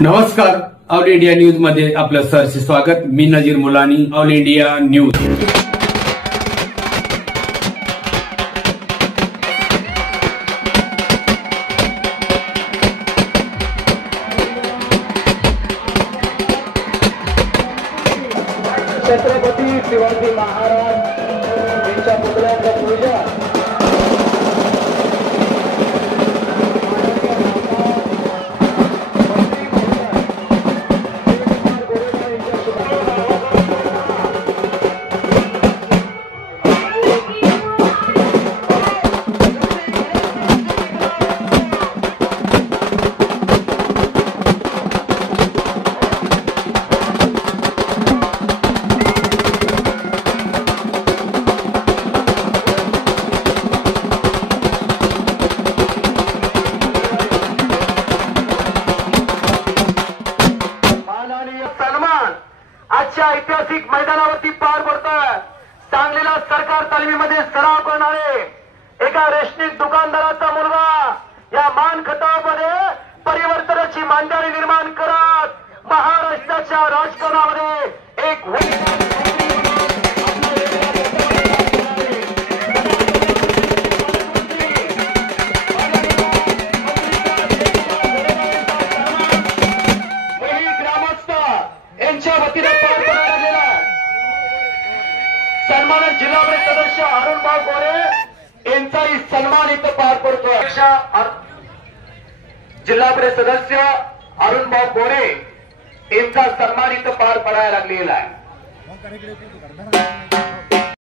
नमस्कार, all India news मध्ये आपलं सहर्ष स्वागत। मी Nazir Mulani, all India news. Chhatrapati Shivaji Maharaj यांच्या पुतळ्याचं पूजन आजच्या ऐतिहासिक मैदानावरती पार पडतोय। सांगलीला सरकार तालमीमध्ये सराव करणारे एका रेशनिक दुकानदाराचा मुलगा या मान खटावमध्ये परिवर्तनाची मांडणी निर्माण करत महाराष्ट्राच्या राजकारणामध्ये एक यांच्या वतीने पार पडलेला सन्मानित जिल्हा परिषद सदस्य अरुणभाऊ गोरे यांचाही सन्मान इथं पार पडतोय। जिल्हा परिषद सदस्य अरुणभाऊ गोरे यांचा सन्मान इथं पार पडायला लागलेला आहे।